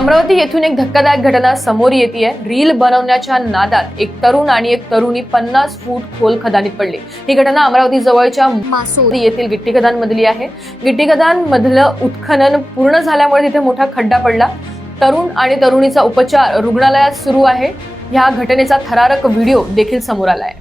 अमरावती येथून एक धक्कादायक घटना समोर येतेय। रील बनवण्याच्या नादात एक तरुण आणि एक तरुणी 50 फूट खोल खदानीत पडले। ही घटना अमरावती जवळच्या मासोद येथील गिट्टी खदानमधली आहे। गिट्टी खदानमधलं उत्खनन पूर्ण झाल्यामुळे तिथे मोठा खड्डा पडला। तरुण आणि तरुणीचा उपचार रुग्णालयात सुरू आहे। या घटनेचा थरारक व्हिडिओ देखील समोर आलाय।